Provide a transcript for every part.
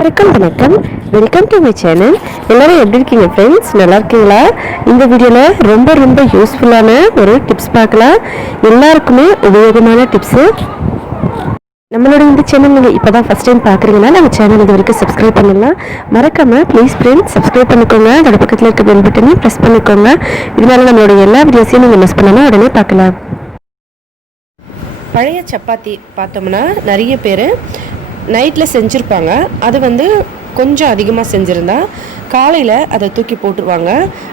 அனைவருக்கும் வணக்கம். Welcome to my channel. எல்லாரும் எப்படி இருக்கீங்க ஃப்ரெண்ட்ஸ்? நல்லா இருக்கீங்களா? இந்த வீடியோவில் ரொம்ப யூஸ்ஃபுல்லான ஒரு டிப்ஸ் பார்க்கலாம். எல்லாருக்குமே உபயோகமான டிப்ஸு. நம்மளோட இந்த சேனல் நீங்கள் இப்போ தான் ஃபஸ்ட் டைம் பார்க்குறீங்கன்னா நம்ம சேனல் இது வரைக்கும் சப்ஸ்கிரைப் பண்ணலாம். மறக்காமல் ப்ளீஸ் ஃப்ரெண்ட்ஸ் சப்ஸ்கிரைப் பண்ணிக்கோங்க. அதோட பக்கத்தில் இருக்க பெல் பட்டனையும் ப்ரெஸ் பண்ணிக்கோங்க. இதனால நம்மளோட எல்லா வீடியோஸையும் நீங்கள் மிஸ் பண்ணாமல் உடனே பார்க்கலாம். பழைய சப்பாத்தி பார்த்தோம்னா நிறைய பேர் நைட்டில் செஞ்சுருப்பாங்க. அது கொஞ்சம் அதிகமாக செஞ்சுருந்தா காலையில் அதை தூக்கி போட்டுருவாங்க.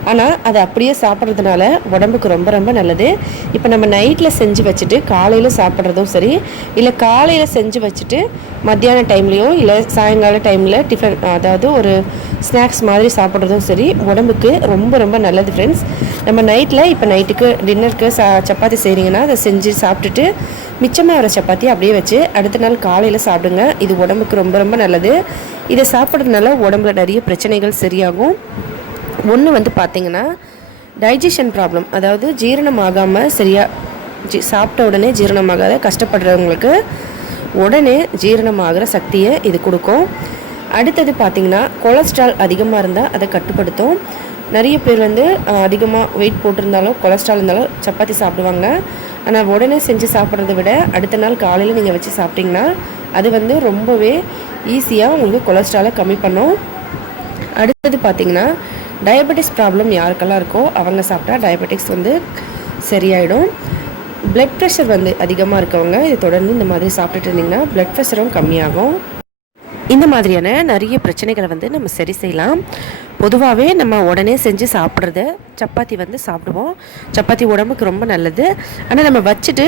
ஆனால் அதை அப்படியே சாப்பிட்றதுனால உடம்புக்கு ரொம்ப நல்லது. இப்போ நம்ம நைட்டில் செஞ்சு வச்சுட்டு காலையில் சாப்பிட்றதும் சரி, இல்லை காலையில் செஞ்சு வச்சுட்டு மத்தியான டைம்லேயோ இல்லை சாயங்கால டைமில் டிஃபன், அதாவது ஒரு ஸ்நாக்ஸ் மாதிரி சாப்பிட்றதும் சரி, உடம்புக்கு ரொம்ப நல்லது ஃப்ரெண்ட்ஸ். நம்ம நைட்டில் இப்போ நைட்டுக்கு டின்னருக்கு சப்பாத்தி செய்கிறீங்கன்னா அதை செஞ்சு சாப்பிட்டுட்டு மிச்சமாக வர சப்பாத்தி அப்படியே வச்சு அடுத்த நாள் காலையில் சாப்பிடுங்க. இது உடம்புக்கு ரொம்ப நல்லது. இதை சாப்பிட்றதுனால உடம்புல நிறைய பிரச்சனைகள் சரியாகும். ஒன்று பார்த்திங்கன்னா டைஜஷன் ப்ராப்ளம், அதாவது ஜீரணம் ஆகாமல் சரியாக சாப்பிட்ட உடனே ஜீரணமாகாத கஷ்டப்படுறவங்களுக்கு உடனே ஜீரணமாகிற சக்தியை இது கொடுக்கும். அடுத்தது பார்த்திங்கன்னா கொலஸ்ட்ரால் அதிகமாக இருந்தால் அதை கட்டுப்படுத்தும். நிறைய பேர் அதிகமாக வெயிட் போட்டிருந்தாலும் கொலஸ்ட்ரால் இருந்தாலும் சப்பாத்தி சாப்பிடுவாங்க. ஆனால் உடனே செஞ்சு சாப்பிட்றத விட அடுத்த நாள் காலையில் நீங்கள் வச்சு சாப்பிட்டிங்கன்னா அது ரொம்பவே ஈஸியாக உங்களுக்கு கொலஸ்ட்ராலை கம்மி பண்ணும். அடுத்தது பார்த்திங்கன்னா டயபெட்டிஸ் ப்ராப்ளம் யாருக்கெல்லாம் இருக்கோ அவங்க சாப்பிட்டா டயபெட்டிக்ஸ் சரியாயிடும். பிளட் ப்ரெஷர் அதிகமாக இருக்கவங்க இது தொடர்ந்து இந்த மாதிரி சாப்பிட்டுட்டு இருந்திங்கன்னா பிளட் ப்ரெஷரும் கம்மியாகும். இந்த மாதிரியான நிறைய பிரச்சனைகளை நம்ம சரி செய்யலாம். பொதுவாகவே நம்ம உடனே செஞ்சு சாப்பிட்றத சப்பாத்தி சாப்பிடுவோம். சப்பாத்தி உடம்புக்கு ரொம்ப நல்லது. ஆனால் நம்ம வச்சுட்டு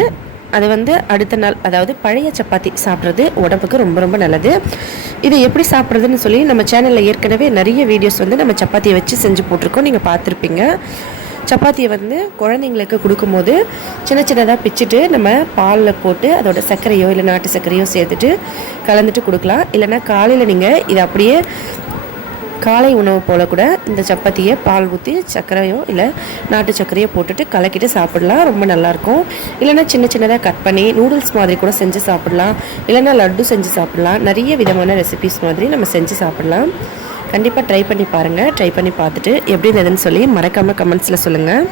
அது அடுத்த நாள், அதாவது பழைய சப்பாத்தி சாப்பிட்றது உடம்புக்கு ரொம்ப நல்லது. இதை எப்படி சாப்பிட்றதுன்னு சொல்லி நம்ம சேனலில் ஏற்கனவே நிறைய வீடியோஸ் நம்ம சப்பாத்தியை வச்சு செஞ்சு போட்டிருக்கோம், நீங்கள் பார்த்துருப்பீங்க. சப்பாத்தியை குழந்தைங்களுக்கு கொடுக்கும்போது சின்னதாக பிச்சுட்டு நம்ம பாலில் போட்டு அதோட சர்க்கரையோ இல்லை நாட்டு சர்க்கரையோ சேர்த்துட்டு கலந்துட்டு கொடுக்கலாம். இல்லைன்னா காலையில் நீங்கள் இதை அப்படியே காலை உணவு போல் கூட இந்த சப்பாத்தியை பால் ஊற்றி சர்க்கரையோ இல்லை நாட்டு சர்க்கரையோ போட்டுட்டு கலக்கிட்டு சாப்பிடலாம். ரொம்ப நல்லாயிருக்கும். இல்லைனா சின்னதாக கட் பண்ணி நூடுல்ஸ் மாதிரி கூட செஞ்சு சாப்பிடலாம். இல்லைனா லட்டு செஞ்சு சாப்பிடலாம். நிறைய விதமான ரெசிபிஸ் மாதிரி நம்ம செஞ்சு சாப்பிடலாம். கண்டிப்பாக ட்ரை பண்ணி பாருங்கள். ட்ரை பண்ணி பார்த்துட்டு எப்படி இருந்ததுன்னு சொல்லி மறக்காமல் கமெண்ட்ஸில் சொல்லுங்கள்.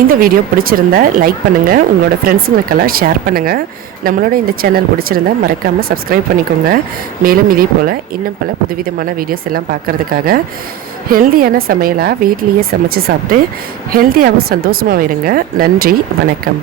இந்த வீடியோ பிடிச்சிருந்தா லைக் பண்ணுங்கள், உங்களோட ஃப்ரெண்ட்ஸுங்களுக்கெல்லாம் ஷேர் பண்ணுங்கள். நம்மளோட இந்த சேனல் பிடிச்சிருந்தா மறக்காமல் சப்ஸ்கிரைப் பண்ணிக்கோங்க. மேலும் இதே போல் இன்னும் பல புதுவிதமான வீடியோஸ் எல்லாம் பார்க்குறதுக்காக ஹெல்த்தியான சமையலாக வீட்லேயே சமைச்சு சாப்பிட்டு ஹெல்த்தியாகவும் சந்தோஷமாக இருங்க. நன்றி, வணக்கம்.